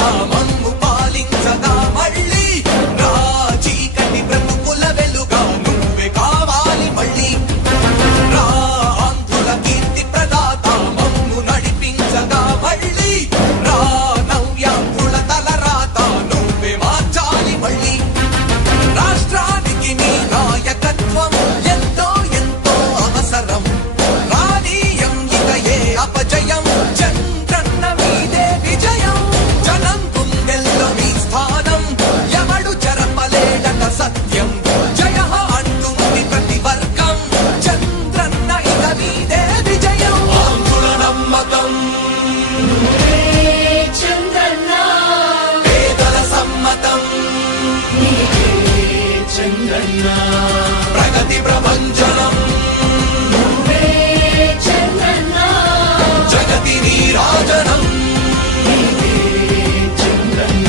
భవిత మమ్ము పాలించగా మళ్ళీ రా చీకటి బ్రతుకుల వెలుగా నువ్వే కావాలి మళ్ళీ రా ఆంధ్రుల కీర్తి ప్రదాత మమ్ము నడిపించగా మళ్ళీ రా నవ్యాంధ్రుల తలరాత నువ్వే మార్చాలి మళ్ళీ రాష్ట్రానికి నీ నాయకత్వం ఎంతో ఎంతో అవసరం రానీయం ఇక ఏ అపజయం చంద్రన్న మీదే విజయం జనం గుండెల్లో మీ స్థానం ఎవడు చెరపలేడట సత్యం జయ అంటుంది ప్రతి వర్గం చంద్రన్న ఇక మీదే విజయం ఆంధ్రుల నమ్మకం చంద్రన్న పేదల సమ్మతం చంద్రన్న ప్రగతి ప్రభంజనం చంద్రన్న జగతి నీరాజనం చంద్రన్న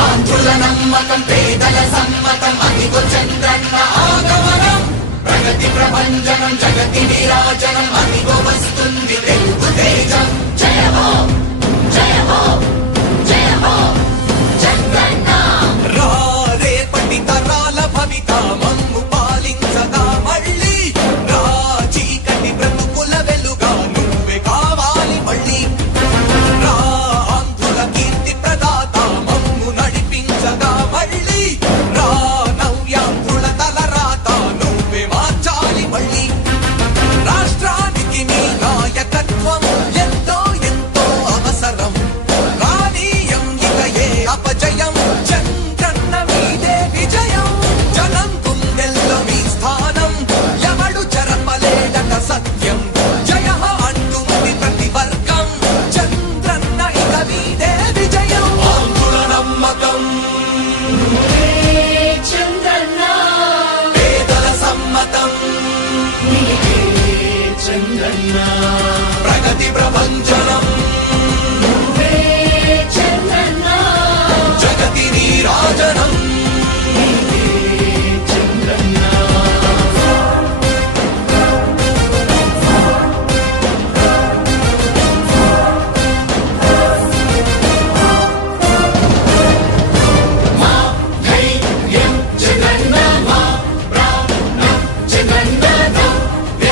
ఆంధ్రుల నమ్మకం పేదల సమ్మతం అదిగో చంద్రన్న ఆగమనం ప్రగతి ప్రభంజనం జగతి నీరాజనం అదిగో వస్తుంది తెలుగు తేజం జయ హో జయ హో జయ హో చంద్రన్న రా రేపటి తరాల భవిత మమ్ము పాలించగా మళ్ళీ రా చీకటి బ్రతుకుల వెలుగా నువ్వే కావాలి మళ్ళీ రా ఆంధ్రుల కీర్తి ప్రదాత మమ్ము నడిపించగా మళ్ళీ రా నవ్యాంధ్రుల తలరాత నువ్వే మార్చాలి మళ్ళీ రాష్ట్రానికి నీ నాయకత్వం ఎంతో ఎంతో అవసరం రానీయం ఇక ఏ అపజయం చంద్రన్న మీదే విజయం జనం గుండెల్లో మీ స్థానం ఎవడు చెరపలేడట సత్యం జయ అంటుంది ప్రతి వర్గం చంద్రన్న ఇక మీదే విజయం ఆంధ్రుల నమ్మకం చంద్రన్న పేదల సమ్మతం చంద్రన్న ప్రగతి ప్రభంజనం చంద్రన్న జగతి నీరాజనం చంద్రన్న మా ధైర్యం చంద్రన్న మా ప్రాణం చంద్రన్న నవ్య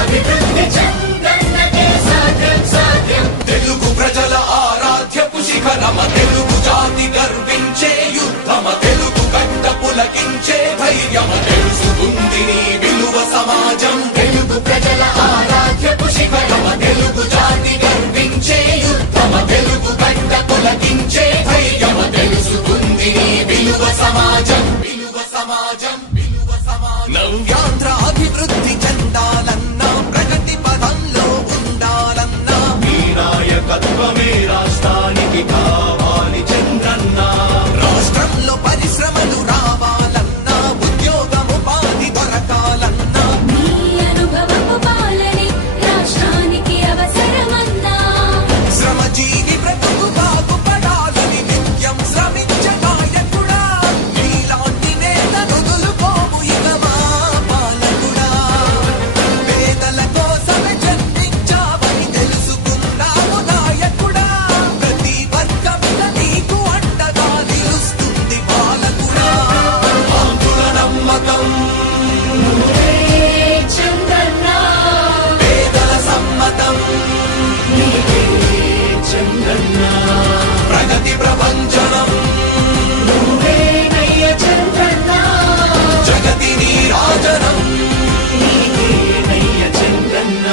అభివృద్ధి చంద్రన్నకే సాధ్యం సాధ్యం తెలుగు ప్రజల ఆరాధ్యపు శిఖరమ తెలుగు జాతి గర్వించే యుద్ధమ తెలుగు గడ్డ పులకించే ధైర్యమ తెలుసుకుంది నీ విలువ సమాజం తెలుగు ప్రజల ఆరాధ్యపు శిఖరమ తెలుగు జాతి గర్వించే యుద్ధమ తెలుగు గడ్డ పులకించే ధైర్యమ తెలుసుకుంది నీ విలువ సమాజం విలువ సమాజం విలువ సమాజం నవ్యాంధ్ర అభివృద్ధి చెందాలన్నా ప్రగతి పదంలో ఉండాలన్నా నీ నాయకత్వమే రాష్ట్రానికి కావాలి చంద్రన్న రాష్ట్రంలో పరిశ్రమలు రావాలన్నా ఉద్యోగం ఉపాధి దొరకాలన్నా నీ అనుభవపు పాలనే రాష్ట్రానికి అవసరమన్నా శ్రమజీవి బ్రతుకు బాగుపడాలని నిత్యం శ్రమించే నాయకుడా నీలాంటి నేత నుదులుకోవు ఇక మా పాలకుడా పేదల కోసమే జన్మించావని తెలుసుకున్నావు నాయకుడా ప్రతి వర్గమిద నీకు అండగా నిలుస్తుంది పాలకుడా ఆంధ్రుల నమ్మకం చంద్రన్న పేదల సమ్మతం చంద్రన్న ప్రగతి ప్రభంజనం నువ్వేనయ్య చంద్రన్న జగతి నీరాజనం నీకేనయ్య చంద్రన్న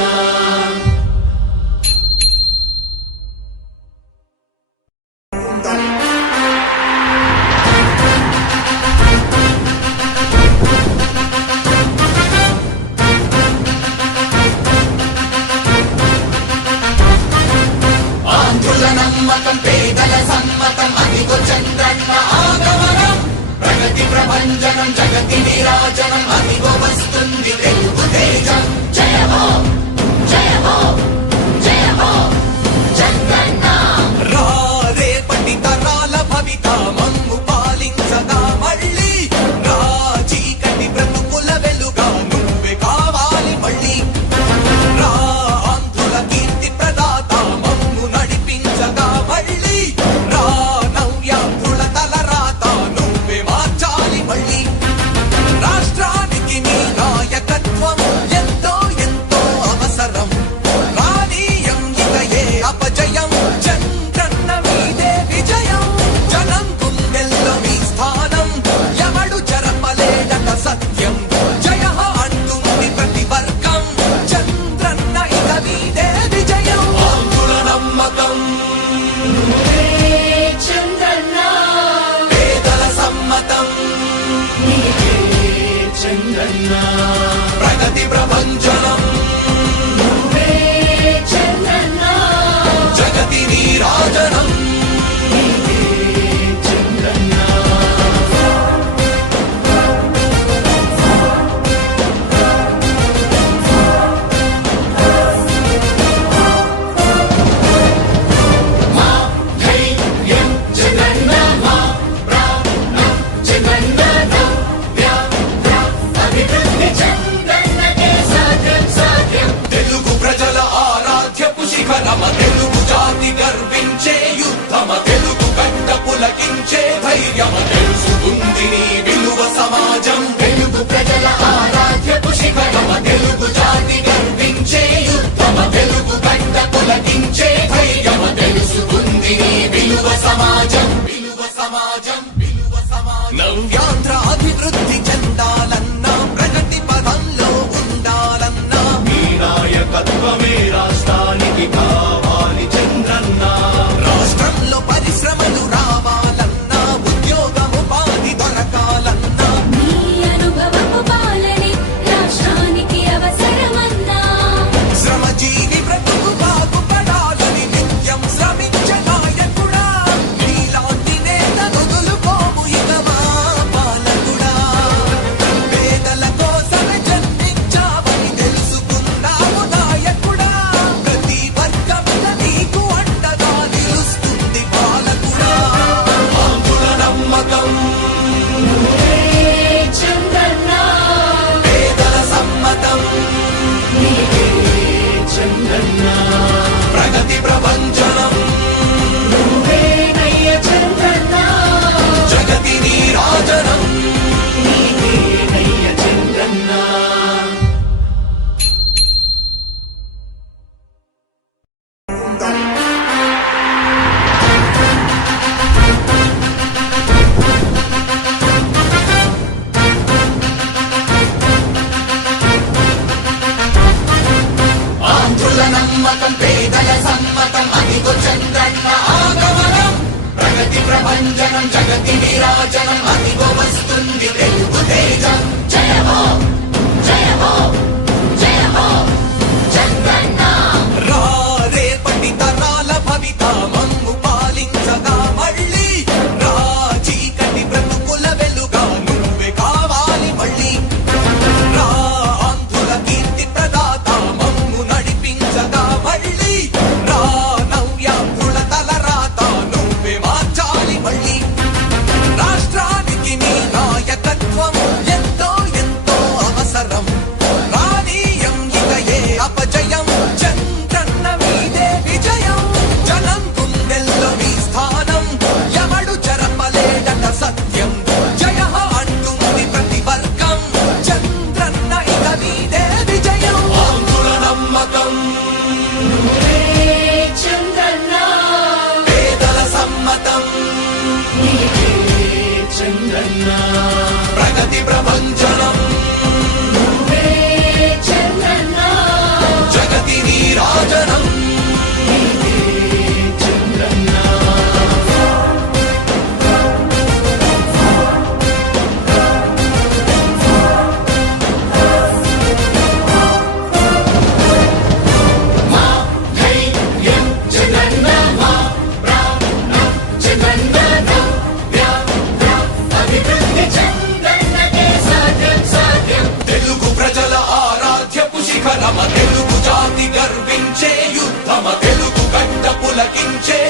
ఆంధ్రుల నమ్మకం పేదల సమ్మతం అదిగో చంద్రన్న ఆగమనం ప్రగతి ప్రభంజనం జగతి నీరాజనం అదిగో వస్తుంది తెలుగు తేజం జయ హో జయ హో జయ హో చంద్రన్న రా రేపటి తరాల భవిత మమ్ము చంద్రన్న ప్రగతి ప్రభంజనం నువ్వే చంద్రన్న జగతి నీరాజనం చంద్రన్న మా ధైర్యం చంద్రన్న మా ప్రాణం చంద్రన్న నవ్య అభివృద్ధి చంద్రన్నకే సాధ్యం సాధ్యం తెలుగు ప్రజల ఆరాధ్యపు శిఖరమ తెలుగు జాతి గర్వించే యుద్ధమ తెలుగు గడ్డ పులకించే ధైర్యమ తెలుసుకుంది నీ విలువ సమాజం తెలుగు ప్రజల ఆరాధ్యపు శిఖరమ తెలుగు జాతి గర్వించే యుద్ధమ తెలుగు గడ్డ పులకించే ధైర్యమ తెలుసుకుంది నీ విలువ సమాజం విలువ సమాజం విలువ సమాజం నవ్యాంధ్ర అభివృద్ధి చెందాలన్నా ప్రగతి పదంలో ఉండాలన్నా నీ నాయకత్వమే రాష్ట్రానికి కావాలి చంద్రన్న రాష్ట్రంలో పరిశ్రమలు రావాలన్నా ఉద్యోగం ఉపాధి దొరకాలన్నా నీ అనుభవపు పాలనే రాష్ట్రానికి అవసరమన్నా శ్రమజీవి బ్రతుకు బాగుపడాలని నిత్యం శ్రమించే నాయకుడా నీలాంటి నేత వదులుకోము ఇక మా పాలకుడా పేదల కోసమే జన్మించావని తెలుసుకున్నావు నాయకుడా ప్రతి వర్గమున నీకు అండగా నిలుస్తుంది పాలకుడా ఆంధ్రుల నమ్మకం నువ్వే చంద్రన్న పేదల సమ్మతం నీవే చంద్రన్న ప్రగతి ప్రభంజనం నువ్వే నయ్య చంద్రన్న జగతి నీరాజనం నయ్య చంద్రన్న ఆంధ్రుల నమ్మకం పేదల సమ్మతం అదిగో చంద్రన్న ఆగమనం ప్రగతి ప్రభంజనం జగతి నీరాజనం అదిగో వస్తుంది తెలుగు తేజం జయ హో జయ హో జయ హో చంద్రన్న రా రేపటి తరాల భవిత మమ్ము పాలించగా మళ్ళీ రా చీకటి బ్రతుకుల వెలుగా నువ్వే కావాలి మళ్ళీ రా ఆంధ్రుల కీర్తి ప్రదాత మమ్ము నడిపించగా మళ్ళీ రా నవ్యాంధ్రుల తలరాత నువ్వే మార్చాలి మళ్ళీ రాష్ట్రానికి నీ నాయకత్వం ఎంతో ఎంతో అవసరం రానీయం ఇక ఏ అపజయం చంద్రన్న మీదే విజయం జనం గుండెల్లో మీ స్థానం ఎవడు చెరపలేడట సత్యం జయ అంటుంది ప్రతి వర్గం చంద్రన్న ఇక మీదే విజయం ఆంధ్రుల నమ్మకం నువ్వే చంద్రన్న పేదల సమ్మతం నీవే చంద్రన్న ప్రగతి ప్రభంజనం నువ్వే చంద్రన్న జగతి నీరాజనం చంద్రన్న మా ధైర్యం చంద్రన్న మా ప్రాణం చంద్రన్న నవ్య అభివృద్ధి చంద్రన్నకే సాధ్యం సాధ్యం తెలుగు ప్రజల ఆరాధ్యపు శిఖరమ తెలుగు జాతి గర్వించే యుద్ధమ తెలుగు గడ్డ పులకించే